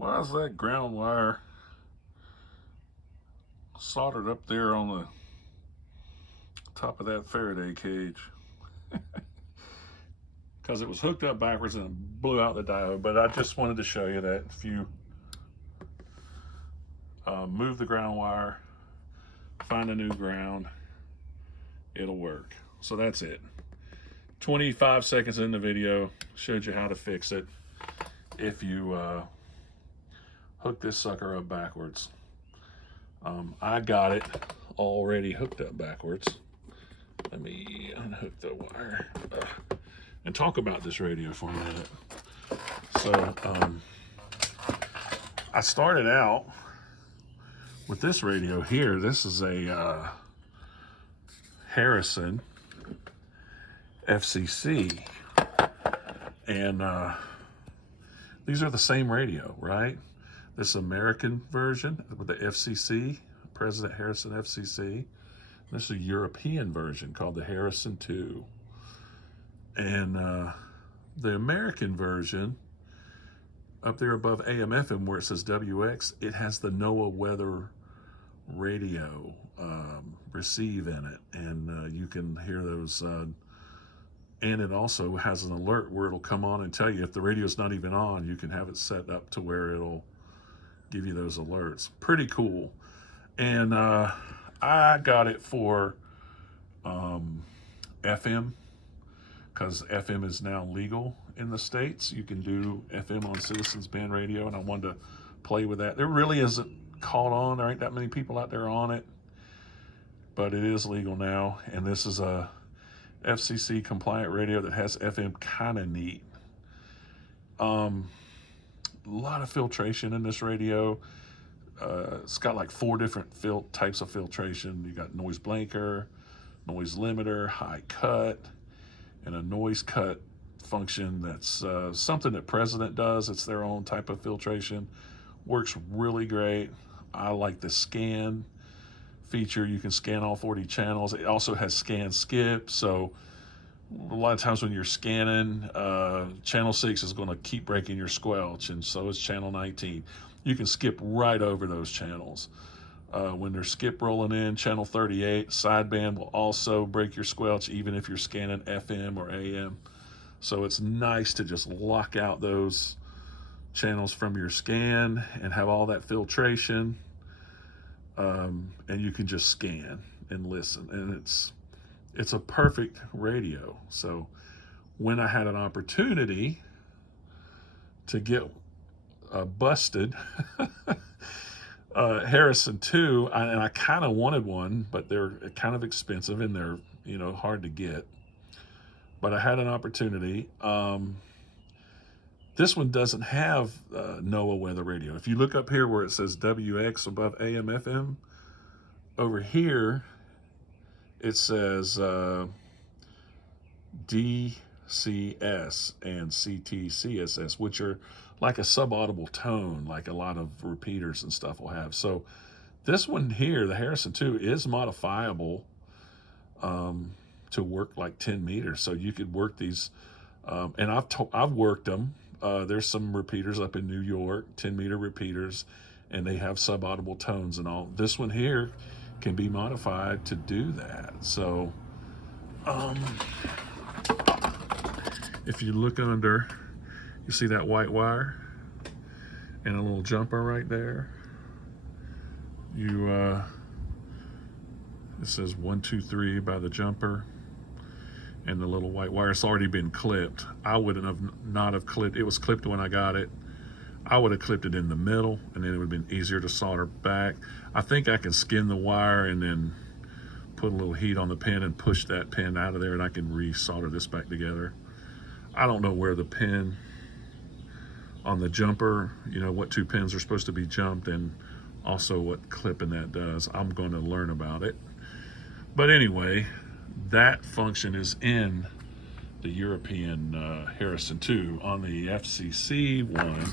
Why is that ground wire soldered up there on the top of that Faraday cage? Because it was hooked up backwards and it blew out the diode. But I just wanted to show you that if you move the ground wire, find a new ground, it'll work. So that's it. 25 seconds in the video, showed you how to fix it if you hook this sucker up backwards. I got it already hooked up backwards. Let me unhook the wire and talk about this radio for a minute. So I started out with this radio here. This is a Harrison FCC, and these are the same radio, right? This American version with the FCC, President Harrison FCC. This is a European version called the Harrison 2. And the American version, up there above AM FM where it says WX, it has the NOAA weather radio receive in it. And you can hear those. And it also has an alert where it'll come on and tell you if the radio's not even on, you can have it set up to where it'll give you those alerts. Pretty cool. And I got it for FM, because FM is now legal in the States. You can do FM on Citizens Band Radio, and I wanted to play with that. There really isn't caught on. There ain't that many people out there on it, but it is legal now. And this is a FCC compliant radio that has FM, kind of neat. A lot of filtration in this radio. It's got like 4 different types of filtration. You got noise blanker, noise limiter, high cut, and a noise cut function that's something that President does. It's their own type of filtration. Works really great. I like the scan feature. You can scan all 40 channels. It also has scan skip, so a lot of times when you're scanning, channel 6 is going to keep breaking your squelch, and so is channel 19. You can skip right over those channels. When they're skip rolling in, channel 38 sideband will also break your squelch even if you're scanning FM or AM. So it's nice to just lock out those channels from your scan and have all that filtration, and you can just scan and listen, and it's a perfect radio. So when I had an opportunity to get busted Harrison 2, and I kind of wanted one, but they're kind of expensive and they're hard to get, but I had an opportunity. This one doesn't have NOAA weather radio. If you look up here where it says WX above AM FM, over here it says DCS and CTCSS, which are like a subaudible tone, like a lot of repeaters and stuff will have. So this one here, the Harrison 2, is modifiable to work like 10 meters. So you could work these, and I've worked them. There's some repeaters up in New York, 10-meter repeaters, and they have subaudible tones and all. This one here can be modified to do that. So if you look under, you see that white wire and a little jumper right there. It says 1, 2, 3 by the jumper, and the little white wire. It's already been clipped. I wouldn't have not have clipped. It was clipped when I got it. I would have clipped it in the middle, and then it would have been easier to solder back. I think I can skin the wire and then put a little heat on the pin and push that pin out of there, and I can re-solder this back together. I don't know where the pin on the jumper, what 2 pins are supposed to be jumped, and also what clipping that does. I'm going to learn about it. But anyway, that function is in the European Harrison 2. On the FCC one,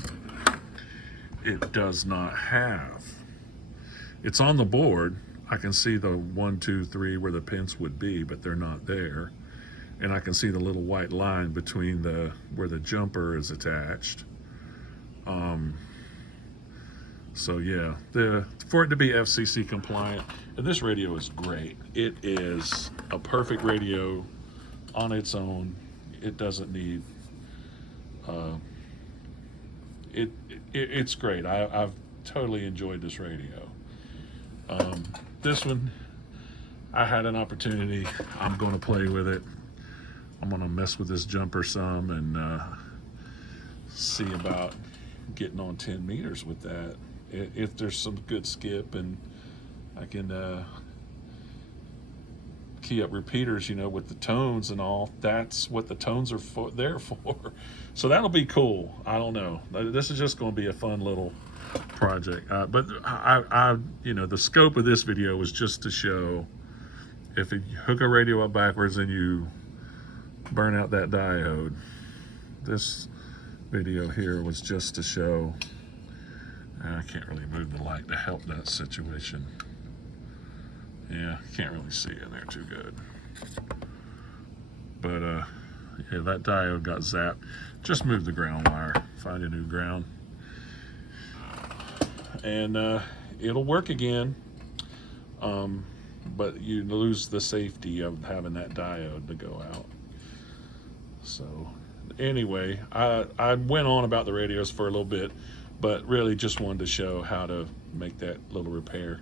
it does not have. It's on the board. I can see the 1, 2, 3 where the pins would be, but they're not there. And I can see the little white line between where the jumper is attached. So yeah, for it to be FCC compliant, and this radio is great. It is a perfect radio on its own. It doesn't need. It's great. I've totally enjoyed this radio. This one, I had an opportunity. I'm going to play with it. I'm going to mess with this jumper some and see about getting on 10 meters with that. If there's some good skip and I can key up repeaters, with the tones and all. That's what the tones are there for. So that'll be cool. I don't know. This is just going to be a fun little project. But the scope of this video was just to show if you hook a radio up backwards and you burn out that diode. This video here was just to show. I can't really move the light to help that situation. Yeah, can't really see in there too good. But yeah, that diode got zapped. Just move the ground wire, find a new ground. And it'll work again. But you lose the safety of having that diode to go out. So anyway, I went on about the radios for a little bit, but really just wanted to show how to make that little repair.